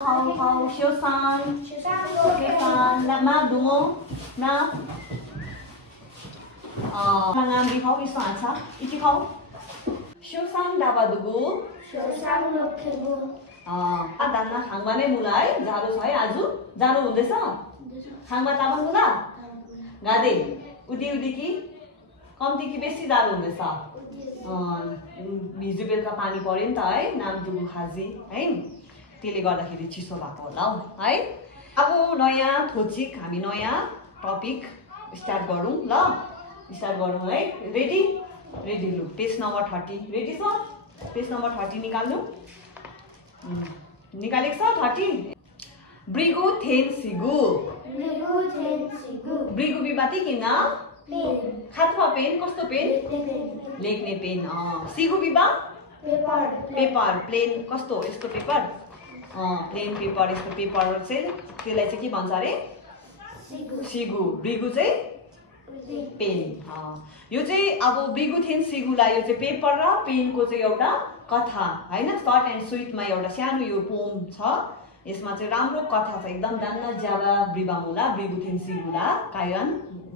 好小三，那妈đúng không? Na. Hàng đi khâu iso answer. Iki khâu. Siêu sang đaba dugu. Adana hangmane mulai जाडो छ है आज जाडो हुँदैछ खाङमा तामाङ मुला गादे उदी उदी कि कम्ती कि बेसी जाडो हुँदैछ हिजो बेलुका पानी पर्यो नि त है नामजुङु खाजी है त्यसले गर्दाखेरि चिसो भएको होला है अब नयाँ थोचिक हामी नयाँ टपिक स्टार्ट गरौँ ल स्टार्ट गरौँ है रेडी रेडी लु पेज नम्बर 30 रेडी छ पेज नम्बर 30 निकाल्नु निकालेको छ 30 ब्रिगु थेन सिगु ब्रिगु बिबाती किन खातमा पेन कस्तो पेन लेख्ने पेन सिगु बिबा पेपर प्लेन कस्तो यस्तो पेपर प्लेन पेपर यस्तो पेपर चाहिँ त्यसलाई चाहिँ के भन्छ अरे सिगु ब्रिगु चाहिँ पेन यो चाहिँ अब ब्रिगु थेन सिगुलाई यो चाहिँ पेपर र पेनको चाहिँ एउटा कथा हैन सर्ट एन्ड स्वीटमा एउटा सानो यो पोम छ यसमा चाहिँ राम्रो कथा छ एकदम दान्ना ज्याबा ब्रिबामुला ब्रिगुथेन सिगुला कायन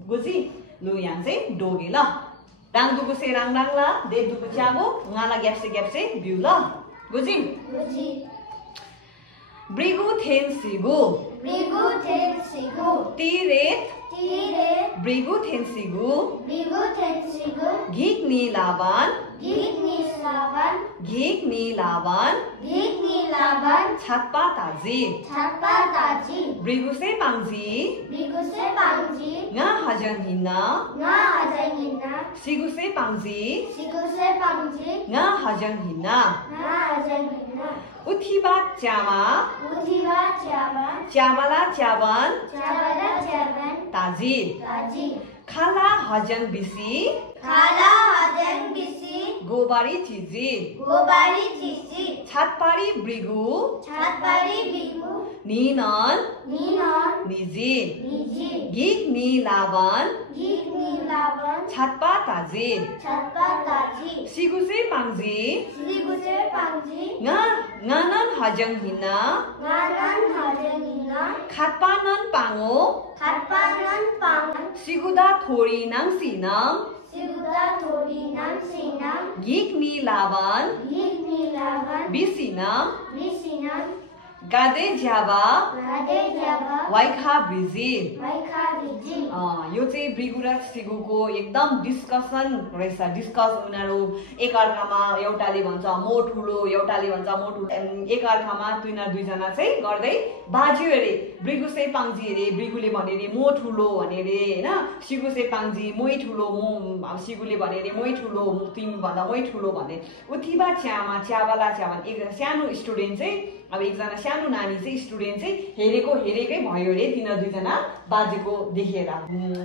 गुजी लु यहाँ चाहिँ डोगे ल राङदुको से राङराङला देदुको च्यागो ngaला ग्याप्से बिउ ल गुजी ब्रिगुथेन सिगु तिरेत ब्रिगुथेन सिगु घिक निलाबान छातपा ताजी ब्रिगुसे पाङजी nga hajang hina siguse पाङजी nga hajang hina उठीबा च्यामा च्यावाला Chyawan ताजी खाला हजन बिसी गोबारी चिजी छातपारी ब्रिगु निनन निजी गिक निलावन छातपा ताजी सिगुसे पाङजी nganan hajang hina खातपानन पाङो सिगुदा थोरी नाङ सिनाङ गिक निलावन बिसिनाङ गादे ज्याबा वाइखा ब्रिजी यो चाहिँ ब्रिगु र सिगुको एकदम डिस्कसन रहेछ डिस्कस उनीहरू एकअर्कामा एउटाले भन्छ म ठुलो एउटाले भन्छ म ठुलो एकअर्कामा तिनीहरू दुईजना चाहिँ गर्दै बाज्यो अरे ब्रिगु से पाङजी अरे ब्रिगुले भने अरे म ठुलो भने अरे हैन सिगु से पाङजी मै ठुलो म सिगुले भने अरे मै ठुलो तिमी भन्दा मै ठुलो भने उठीबा च्यामा च्यावाला च्यावन एक सानो स्टुडेन्ट चाहिँ अब एकजना सानो नानी चाहिँ स्टुडेन्ट चाहिँ हेरेकै भयो अरे तिनीहरू दुईजना बाजेको देखेर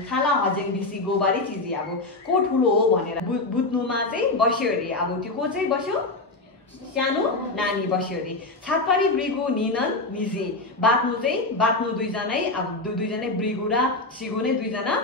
खाला हजेङ बिसी गोबारी चिजी अब को ठुलो हो भनेर बुझ्नुमा चाहिँ बस्यो अरे अब त्यो को चाहिँ बस्यो सानो नानी बस्यो अरे छातपारी ब्रिगु निनन निजी बात्नु दुईजनै अब दुईजनै ब्रिगु र सिगु नै दुईजना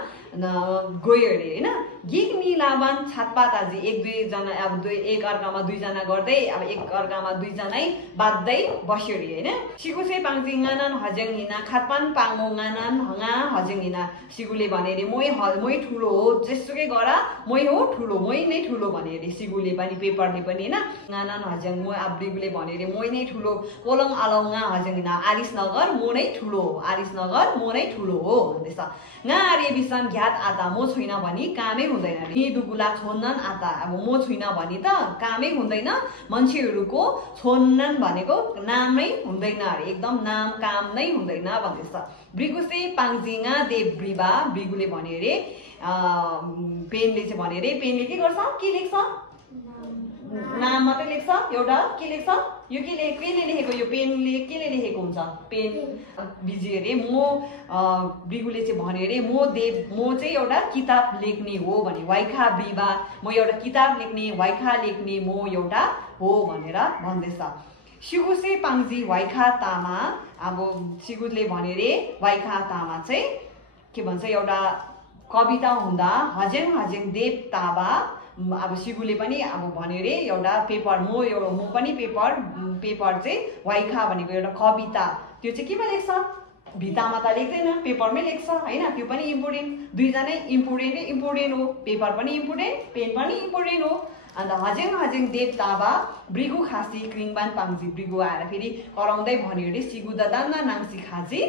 गयो अरे हैन गिक निलावन छातपा ताजी एक दुईजना अब एक अर्कामा दुईजना गर्दै अब एक अर्कामा दुईजनै बाध्दै बस्यो अरे हैन सिगुसे पाङजी nganan हजेङ हिना खातपान पाङो nganan हङा हजेङ हिना सिगुले भने अरे मै ठुलो हो जेसुकै गरा मै हो ठुलो मै नै ठुलो भने अरे सिगुले पनि पेपरले पनि हैन nganan हजेङ म ब्रिगुले भने अरे मै नै ठुलो पोलङ आलौङा हजेङ हिना आरिस नगर म नै ठुलो आरिस नगर म नै ठुलो हो भन्दैछ nga आर्य बिसन घ्यात आता म छुइन भनी कामै हुँदैन नि दुगुला छोन्नन आता अब म छुइन भनी त कामै हुँदैन मान्छेहरुको छोन्नन भनेको नामै हुँदैन अरे एकदम नाम काम नै हुँदैन भन्दैछ ब्रिगुसे पाङजिङा देब्रिबा ब्रिगुले भने अरे पेनले चाहिँ भने अरे पेनले के गर्छ के लेख्छ नाम मात्रै लेख्छ एउटा के लेख्छ यो केले लेखेको यो पेनले केले लेखेको हुन्छ पेन बिजी अरे म ब्रिगुले चाहिँ भने अरे म चाहिँ एउटा किताब लेख्ने हो भने वाइखा ब्रिबा म एउटा किताब लेख्ने वाइखा लेख्ने म एउटा हो भनेर भन्दैछ सिगुसे पाङजी वाइखा तामा अब सिगुले भने अरे वाइखा तामा चाहिँ के भन्छ एउटा कविता हुँदा हजेङ देव ताबा अब सिगुले पनि अब भन्यो रे एउटा पेपर म पनि पेपर चाहिँ वाइखा भनेको एउटा कविता त्यो चाहिँ केमा लेख्छ भित्तामा त लेख्दैन पेपरमै लेख्छ हैन त्यो पनि इम्पोर्टेन्ट दुईजनै इम्पोर्टेन्ट हो पेपर पनि इम्पोर्टेन्ट पेन पनि इम्पोर्टेन्ट हो अन्त हजेङ देव ताबा ब्रिगु खासी क्रिङबान पाङजी ब्रिगु आएर फेरि कराउँदै भन्यो रे सिगु दान्ना नाङसी खाजी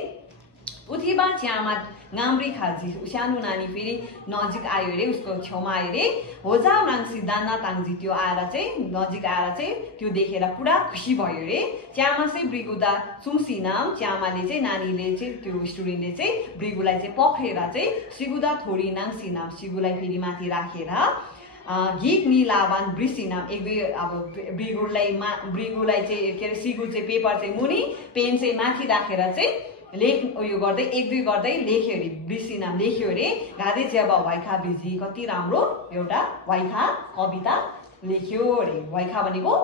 उठीबा च्यामा गाम्री खाजी सानो नानी फेरि नजिक आयो रे उसको छेउमा आयो रे होजा नाङसी दान्ना ताङजी त्यो आएर चाहिँ नजिक आएर चाहिँ त्यो देखेर पुरा खुसी भयो रे च्यामा चाहिँ ब्रिगुदा सुङसी नाम च्यामाले चाहिँ नानीले चाहिँ त्यो स्टुडेन्टले चाहिँ ब्रिगुलाई चाहिँ पक्रेर चाहिँ सिगुदा थोडी नाङसी नाम सिगुलाई फेरि माथि राखेर घिक निलाबान ब्रिसी नाम एक दुई अब ब्रिगुलाई चाहिँ के अरे सिगु चाहिँ पेपर चाहिँ मुनि पेन चाहिँ माथि राखेर चाहिँ उयो गर्दै एक दुई गर्दै लेख्यो अरे ब्रिसी नाम लेख्यो अरे गादे च्याबा वाइखा ब्रिजी कति राम्रो एउटा वाइखा कविता लेख्यो अरे वाइखा भनेको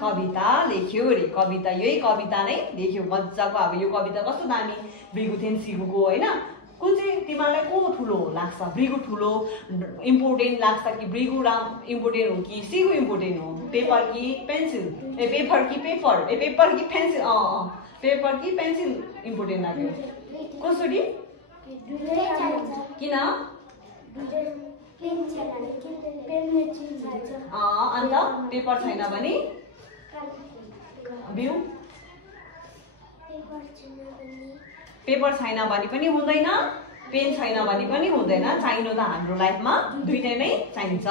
कविता लेख्यो अरे कविता यही कविता नै लेख्यो मजाको अब यो कविता कस्तो दामी ब्रिगु थिएन सिगुको होइन कुन चाहिँ तिमीलाई को ठुलो लाग्छ ब्रिगु ठुलो इम्पोर्टेन्ट लाग्छ कि ब्रिगु इम्पोर्टेन्ट हो कि सिगु इम्पोर्टेन्ट हो पेपर कि पेन्सिल पेपर कि पेन्सिल पेपर कि पेन्सिल इम्पोर्टेन्ट लाग्यो कसरी किन अन्त पेपर छैन भने बिउ पेपर छैन भने पनि हुँदैन पेन छैन भने पनि हुँदैन चाहिनु त हाम्रो लाइफमा दुईटै नै चाहिन्छ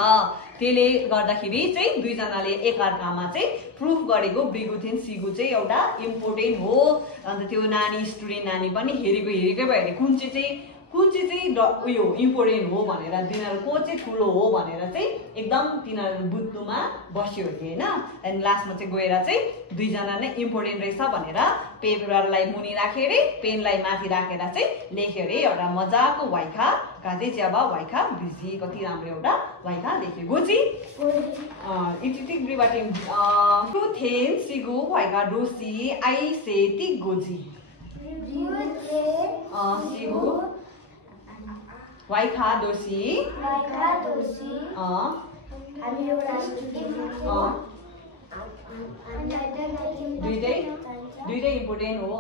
त्यसले गर्दाखेरि चाहिँ दुईजनाले एकअर्कामा चाहिँ प्रुफ गरेको ब्रिगु थिएन सिगु चाहिँ एउटा इम्पोर्टेन्ट हो अन्त त्यो नानी स्टुडेन्ट नानी पनि हेरेकै भयो अरे कुन चाहिँ उयो इम्पोर्टेन्ट हो भनेर तिनीहरू को चाहिँ ठुलो हो भनेर चाहिँ एकदम तिनीहरू बुझ्नुमा बस्यो अरे होइन त्यहाँदेखि लास्टमा चाहिँ गएर चाहिँ दुईजना नै इम्पोर्टेन्ट रहेछ भनेर पेपरलाई मुनि राख्यो अरे पेनलाई माथि राखेर चाहिँ लेख्यो अरे एउटा मजाको वाइखा गाजे ज्याबा वाइखा ब्रिजी कति राम्रो एउटा वाइखा लेख्यो गोजी इटिटिक ब्रिबाटे थेन सिगु वाइखा डोसी आई से ति गोजी सिगु वाइखा दोसी दुईटै इम्पोर्टेन्ट हो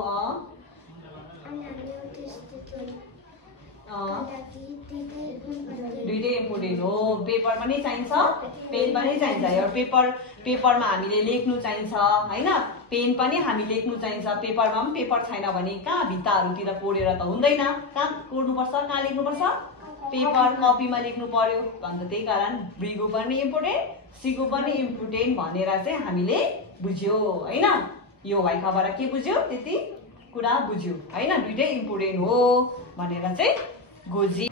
दुईटै इम्पोर्टेन्ट हो पेपर पनि चाहिन्छ पेन पनि चाहिन्छ पेपरमा हामीले लेख्नु चाहिन्छ हैन पेन पनि हामी लेख्नु चाहिन्छ पेपरमा पनि पेपर छैन भने कहाँ भित्ताहरूतिर कोडेर त हुँदैन कहाँ कोड्नुपर्छ कहाँ लेख्नुपर्छ पेपर कपीमा लेख्नु पर्यो अन्त त्यही कारण ब्रिगु पनि इम्पोर्टेन्ट सिगु पनि इम्पोर्टेन्ट भनेर चाहिँ हामीले बुझ्यो हैन यो वाइखाबाट के बुझ्यो त्यति कुरा बुझ्यो हैन दुईटै इम्पोर्टेन्ट हो भनेर चाहिँ गोजी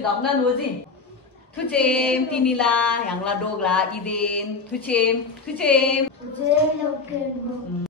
धक्न गोजी थुचेम तिनीला ह्याङ्ला डोग्ला इदेन थुचेम